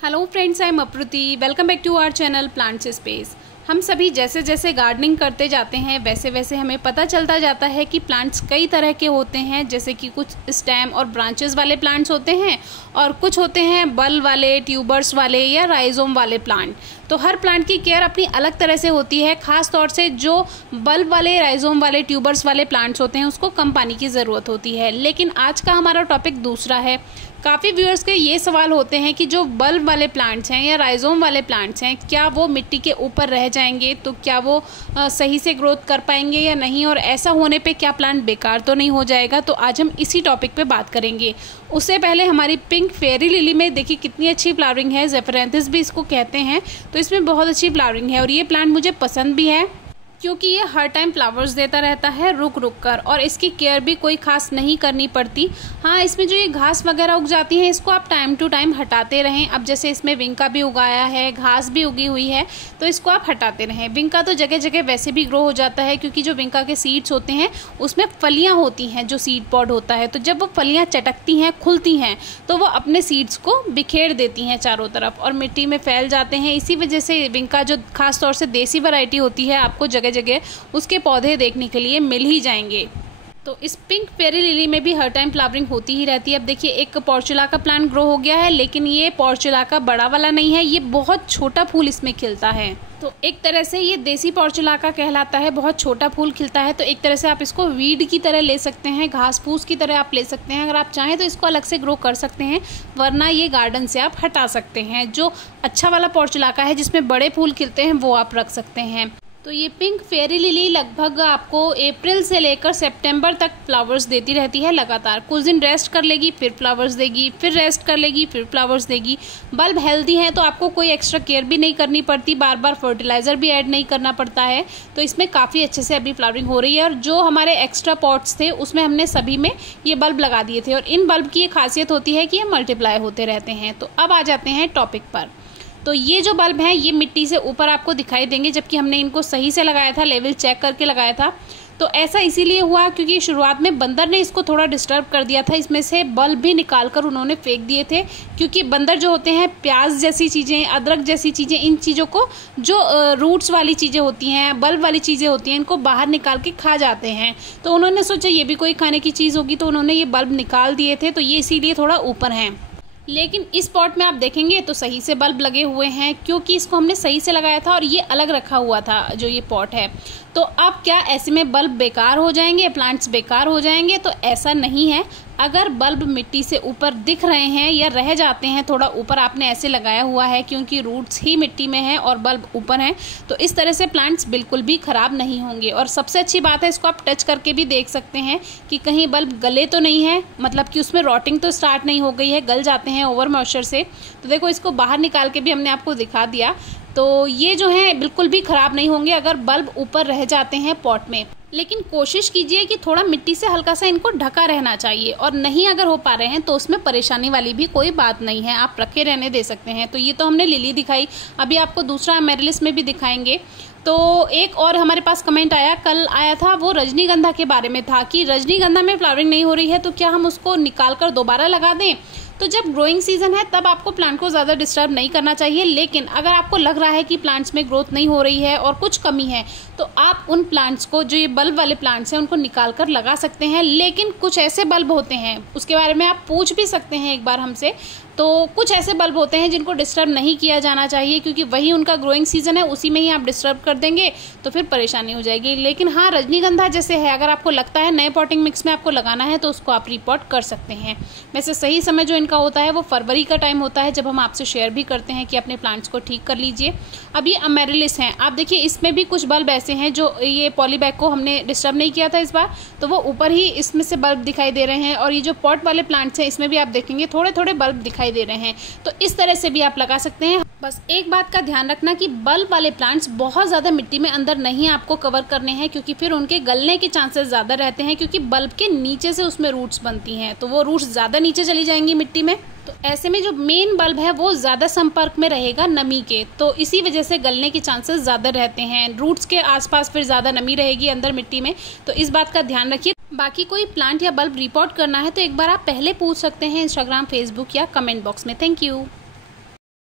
Hello friends, I am Apruti. Welcome back to our channel plants space. हम सभी जैसे जैसे गार्डनिंग करते जाते हैं वैसे वैसे हमें पता चलता जाता है कि प्लांट्स कई तरह के होते हैं। जैसे कि कुछ स्टेम और ब्रांचेस वाले प्लांट्स होते हैं और कुछ होते हैं बल्ब वाले, ट्यूबर्स वाले या राइजोम वाले प्लांट। तो हर प्लांट की केयर अपनी अलग तरह से होती है। खास तौर से जो बल्ब वाले, राइजोम वाले, ट्यूबर्स वाले प्लांट्स होते हैं उसको कम पानी की ज़रूरत होती है। लेकिन आज का हमारा टॉपिक दूसरा है। काफ़ी व्यूअर्स के ये सवाल होते हैं कि जो बल्ब वाले प्लांट्स हैं या राइजोम वाले प्लांट्स हैं, क्या वो मिट्टी के ऊपर रह जाएंगे? तो क्या वो सही से ग्रोथ कर पाएंगे या नहीं, और ऐसा होने पे क्या प्लांट बेकार तो नहीं हो जाएगा? तो आज हम इसी टॉपिक पे बात करेंगे। उससे पहले हमारी पिंक फेरी लिली में देखिए कितनी अच्छी फ्लावरिंग है। ज़ेफिरेंथिस भी इसको कहते हैं। तो इसमें बहुत अच्छी फ्लावरिंग है और ये प्लांट मुझे पसंद भी है क्योंकि ये हर टाइम फ्लावर्स देता रहता है रुक रुक कर, और इसकी केयर भी कोई खास नहीं करनी पड़ती। हाँ, इसमें जो ये घास वगैरह उग जाती है इसको आप टाइम टू टाइम हटाते रहें। अब जैसे इसमें विंका भी उगाया है, घास भी उगी हुई है, तो इसको आप हटाते रहें। विंका तो जगह जगह वैसे भी ग्रो हो जाता है क्योंकि जो विंका के सीड्स होते हैं उसमें फलियाँ होती हैं, जो सीड पॉड होता है। तो जब वो फलियाँ चटकती हैं, खुलती हैं, तो वो अपने सीड्स को बिखेर देती हैं चारों तरफ और मिट्टी में फैल जाते हैं। इसी वजह से विंका, जो खास तौर से देसी वैरायटी होती है, आपको जगह जगह उसके पौधे देखने के लिए मिल ही जाएंगे। तो इस पिंक फेरी लिली में भी हर टाइम फ्लावरिंग होती ही रहती है। अब देखिए एक पोर्चुला का प्लांट ग्रो हो गया है, लेकिन ये पोर्चुला का बड़ा वाला नहीं है, ये बहुत छोटा फूल इसमें खिलता है। तो एक तरह से ये देसी पोर्चुला का कहलाता है, बहुत छोटा फूल खिलता है। तो एक तरह से आप इसको वीड की तरह ले सकते हैं, घास फूस की तरह आप ले सकते हैं। अगर आप चाहें तो इसको अलग से ग्रो कर सकते हैं, वरना ये गार्डन से आप हटा सकते हैं। जो अच्छा वाला पोर्चुला का है जिसमें बड़े फूल खिलते हैं वो आप रख सकते हैं। तो ये पिंक फेरी लिली लगभग आपको अप्रैल से लेकर सितंबर तक फ्लावर्स देती रहती है लगातार। कुछ दिन रेस्ट कर लेगी, फिर फ्लावर्स देगी, फिर रेस्ट कर लेगी, फिर फ्लावर्स देगी। बल्ब हेल्दी है तो आपको कोई एक्स्ट्रा केयर भी नहीं करनी पड़ती, बार बार फर्टिलाइज़र भी ऐड नहीं करना पड़ता है। तो इसमें काफ़ी अच्छे से अभी फ्लावरिंग हो रही है। और जो हमारे एक्स्ट्रा पॉट्स थे उसमें हमने सभी में ये बल्ब लगा दिए थे, और इन बल्ब की ये खासियत होती है कि ये मल्टीप्लाई होते रहते हैं। तो अब आ जाते हैं टॉपिक पर। तो ये जो बल्ब हैं ये मिट्टी से ऊपर आपको दिखाई देंगे, जबकि हमने इनको सही से लगाया था, लेवल चेक करके लगाया था। तो ऐसा इसीलिए हुआ क्योंकि शुरुआत में बंदर ने इसको थोड़ा डिस्टर्ब कर दिया था। इसमें से बल्ब भी निकाल कर उन्होंने फेंक दिए थे, क्योंकि बंदर जो होते हैं प्याज जैसी चीज़ें, अदरक जैसी चीज़ें, इन चीज़ों को, जो रूट्स वाली चीज़ें होती हैं, बल्ब वाली चीज़ें होती हैं, इनको बाहर निकाल के खा जाते हैं। तो उन्होंने सोचा ये भी कोई खाने की चीज़ होगी, तो उन्होंने ये बल्ब निकाल दिए थे। तो ये इसीलिए थोड़ा ऊपर हैं। लेकिन इस पॉट में आप देखेंगे तो सही से बल्ब लगे हुए हैं, क्योंकि इसको हमने सही से लगाया था और ये अलग रखा हुआ था जो ये पॉट है। तो अब क्या ऐसे में बल्ब बेकार हो जाएंगे, प्लांट्स बेकार हो जाएंगे? तो ऐसा नहीं है। अगर बल्ब मिट्टी से ऊपर दिख रहे हैं या रह जाते हैं थोड़ा ऊपर, आपने ऐसे लगाया हुआ है क्योंकि रूट्स ही मिट्टी में है और बल्ब ऊपर हैं, तो इस तरह से प्लांट्स बिल्कुल भी खराब नहीं होंगे। और सबसे अच्छी बात है, इसको आप टच करके भी देख सकते हैं कि कहीं बल्ब गले तो नहीं है, मतलब कि उसमें रॉटिंग तो स्टार्ट नहीं हो गई है। गल जाते हैं ओवर मॉइस्चर से। तो देखो, इसको बाहर निकाल के भी हमने आपको दिखा दिया। तो ये जो है बिल्कुल भी खराब नहीं होंगे अगर बल्ब ऊपर रह जाते हैं पॉट में। लेकिन कोशिश कीजिए कि थोड़ा मिट्टी से हल्का सा इनको ढका रहना चाहिए, और नहीं अगर हो पा रहे हैं तो उसमें परेशानी वाली भी कोई बात नहीं है, आप रखे रहने दे सकते हैं। तो ये तो हमने लिली दिखाई, अभी आपको दूसरा एमेरिलिस में भी दिखाएंगे। तो एक और हमारे पास कमेंट आया, कल आया था, वो रजनीगंधा के बारे में था कि रजनीगंधा में फ्लावरिंग नहीं हो रही है तो क्या हम उसको निकाल कर दोबारा लगा दें? तो जब ग्रोइंग सीजन है तब आपको प्लांट को ज़्यादा डिस्टर्ब नहीं करना चाहिए। लेकिन अगर आपको लग रहा है कि प्लांट्स में ग्रोथ नहीं हो रही है और कुछ कमी है, तो आप उन प्लांट्स को, जो ये बल्ब वाले प्लांट्स हैं, उनको निकाल कर लगा सकते हैं। लेकिन कुछ ऐसे बल्ब होते हैं, उसके बारे में आप पूछ भी सकते हैं एक बार हमसे। तो कुछ ऐसे बल्ब होते हैं जिनको डिस्टर्ब नहीं किया जाना चाहिए, क्योंकि वही उनका ग्रोइंग सीजन है, उसी में ही आप डिस्टर्ब कर देंगे तो फिर परेशानी हो जाएगी। लेकिन हाँ, रजनीगंधा जैसे है, अगर आपको लगता है नए पॉटिंग मिक्स में आपको लगाना है तो उसको आप रिपॉट कर सकते हैं। वैसे सही समय जो इनका होता है वो फरवरी का टाइम होता है, जब हम आपसे शेयर भी करते हैं कि अपने प्लांट्स को ठीक कर लीजिए। अब ये अमेरिलिस हैं, आप देखिए इसमें भी कुछ बल्ब ऐसे हैं जो ये पॉलीबैग को हमने डिस्टर्ब नहीं किया था इस बार, तो वो ऊपर ही इसमें से बल्ब दिखाई दे रहे हैं। और ये जो पॉट वाले प्लांट्स हैं इसमें भी आप देखेंगे थोड़े थोड़े बल्ब दिखाई दे रहे हैं। तो इस तरह से भी आप लगा सकते हैं। बस एक बात का ध्यान रखना कि बल्ब वाले प्लांट्स बहुत ज़्यादा मिट्टी में अंदर नहीं आपको कवर करने हैं, क्योंकि फिर उनके गलने के चांसेस ज़्यादा रहते हैं, क्योंकि बल्ब के नीचे से उसमें रूट्स बनती हैं, तो वो रूट्स ज़्यादा नीचे चली जाएंगी मिट्टी में। तो ऐसे में जो मेन बल्ब है वो ज़्यादा संपर्क में रहेगा नमी के, तो इसी वजह से गलने के चांसेस ज़्यादा रहते हैं। रूट्स के आसपास फिर ज़्यादा नमी रहेगी अंदर मिट्टी में, तो इस बात का ध्यान रखिए। बाकी कोई प्लांट या बल्ब रिपोर्ट करना है तो एक बार आप पहले पूछ सकते हैं इंस्टाग्राम, फेसबुक या कमेंट बॉक्स में। Thank you.